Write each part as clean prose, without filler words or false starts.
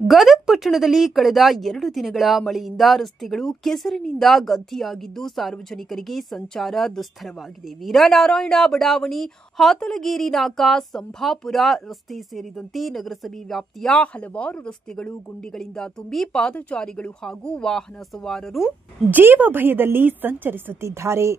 ಗದಗ ಪಟ್ಟಣದಲ್ಲಿ ಕಳೆದ 2 ದಿನಗಳ ಮಳೆಯಿಂದ ರಸ್ತೆಗಳು ಕೆಸರಿನಿಂದ ಗದ್ದಿಯಾಗಿದ್ದು ಸಾರ್ವಜನಿಕರಿಗೆ ಸಂಚಾರ ದುಸ್ತರವಾಗಿದೆ. ವೀರನಾರಾಯಣ ಬಡಾವಣೆ, ಹಾತಲಗೇರಿ ನಾಕಾ, ಸಂಭಾಪುರ ರಸ್ತೆ ಸೇರಿದಂತೆ ನಗರಸಭೆ ವ್ಯಾಪ್ತಿಯ ಹಲವಾರು ರಸ್ತೆಗಳು ಗುಂಡಿಗಳಿಂದ ತುಂಬಿ ಪಾದಚಾರಿಗಳು ಹಾಗೂ ವಾಹನ ಸವಾರರು ಜೀವ ಭಯದಲ್ಲಿ ಸಂಚರಿಸುತ್ತಿದ್ದಾರೆ.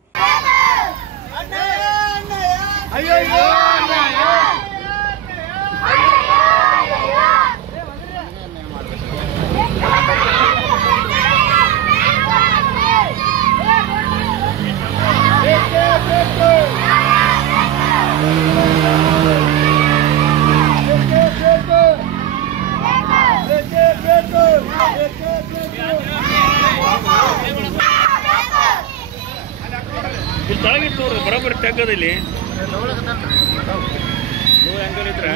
ಬರೋಬ್ಬರಿ ತೆಗ್ಗದಲ್ಲಿ ಆಂಗಲ್ ಇದ್ರೆ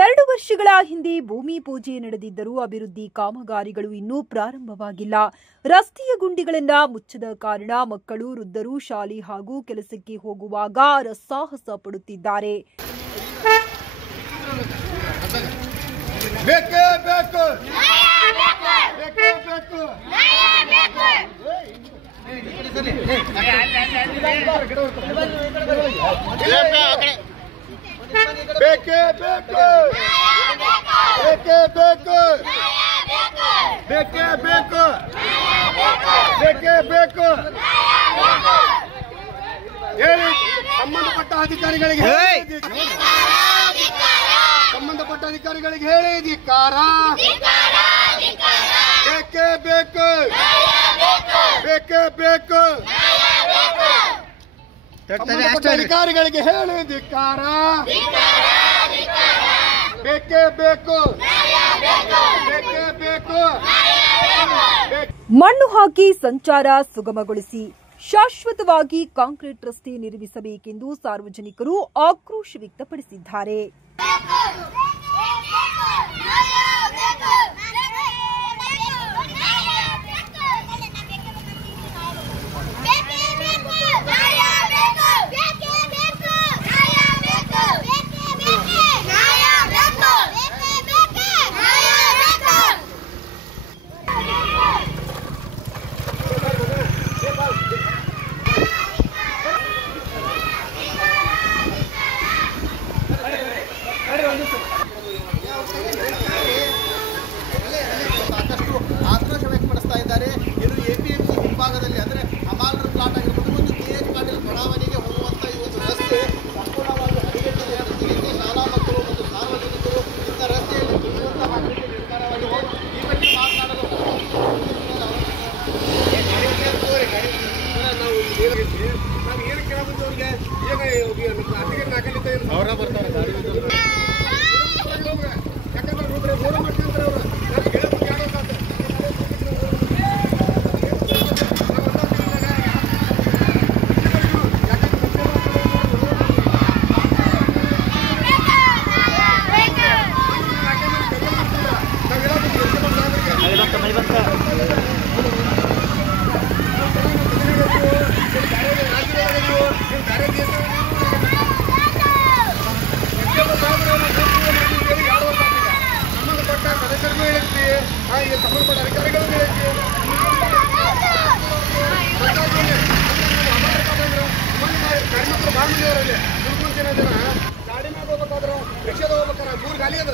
ಎರಡು ವರ್ಷಗಳ ಹಿಂದೆ ಭೂಮಿ ಪೂಜೆ ನಡೆದಿದ್ದರೂ ಅಭಿವೃದ್ಧಿ ಕಾಮಗಾರಿಗಳು ಇನ್ನೂ ಪ್ರಾರಂಭವಾಗಿಲ್ಲ. ರಸ್ತೆಯ ಗುಂಡಿಗಳನ್ನು ಮುಚ್ಚದ ಕಾರಣ ಮಕ್ಕಳು, ವೃದ್ಧರು ಶಾಲೆ ಹಾಗೂ ಕೆಲಸಕ್ಕೆ ಹೋಗುವಾಗ ರಸಾಹಸ ಪಡುತ್ತಿದ್ದಾರೆ. ಸಂಬಂಧಪಟ್ಟ ಅಧಿಕಾರಿಗಳಿಗೆ ಹೇಳಿ ಧಿಕ್ಕಾರ. ಬೇಕೇ ಬೇಕು, ಬೇಕೇ ಬೇಕು. ಸಂಬಂಧಪಟ್ಟ ಅಧಿಕಾರಿಗಳಿಗೆ ಹೇಳಿ ಧಿಕ್ಕಾರ. ಬೇಕೇ ಬೇಕು, ಬೇಕೇ ಬೇಕು. ಮಣ್ಣು ಹಾಕಿ ಸಂಚಾರ ಸುಗಮಗೊಳಿಸಿ, ಶಾಶ್ವತವಾಗಿ ಕಾಂಕ್ರೀಟ್ ರಸ್ತೆ ನಿರ್ಮಿಸಬೇಕೆಂದು ಸಾರ್ವಜನಿಕರು ಆಕ್ರೋಶ ವ್ಯಕ್ತಪಡಿಸಿದ್ದಾರೆ. ಸಾಕಷ್ಟು ಆಕ್ರೋಶ ವ್ಯಕ್ತಪಡಿಸ್ತಾ ಇದ್ದಾರೆ. ಇದು ಎಪಿಎಂಸಿ ಮುಂಭಾಗದಲ್ಲಿ ಅಂದರೆ ಅಮಾಲ್ರ ಪ್ಲಾಟ್ ಆಗಿರ್ಬೋದು, ಒಂದು KH ಪಾಟೀಲ್ ಬಡಾವಣೆಗೆ ಹೋಗುವಂಥ ಈ ಒಂದು ರಸ್ತೆ ಸಂಪೂರ್ಣವಾಗಿ ಹದಗೆಟ್ಟಿದೆ. ಜೊತೆಗೆ ಶಾಲಾ ಮಕ್ಕಳು ಮತ್ತು ಸಾರ್ವಜನಿಕರು ಇಂಥ ರಸ್ತೆಯಲ್ಲಿ ತುಳಿಯುವಂತಹ ನಿರ್ಧಾರವಾಗಿದೆ. ಈ ಬಗ್ಗೆ ಮಾತನಾಡಲು ನಾವು ಏನು ಕೇಳಬಹುದು ಅವ್ರಿಗೆ ಅವರ ಬರ್ತಾರೆ ಗಾಡಿ ಯಾಕಂದ್ರೆ ರೋಡ ಮಾಡ್ಕೊಂತಾರೆ ಅವರು. ಸಂಬಂಧಪಟ್ಟ ಅಧಿಕಾರಿಗಳು ಕಾರ್ಮಿಕರು ಬಾಂಧವರಲ್ಲಿ 3 ಜನ ಗಾಡಿ ಮೇಲೆ ಹೋಗ್ಬೇಕಾದ್ರೆ ರಿಕ್ಷಾದ ಹೋಗ್ಬೇಕಾರೆ 3 ಗಾಲಿ ಅದ.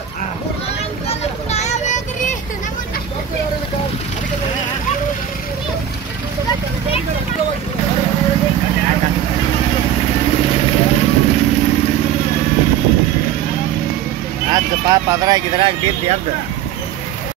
3 ಪಾಪ ಅದ್ರಾಗ ಇದ್ರಾಗ ಬಿದ್ದು ಎದ್ದು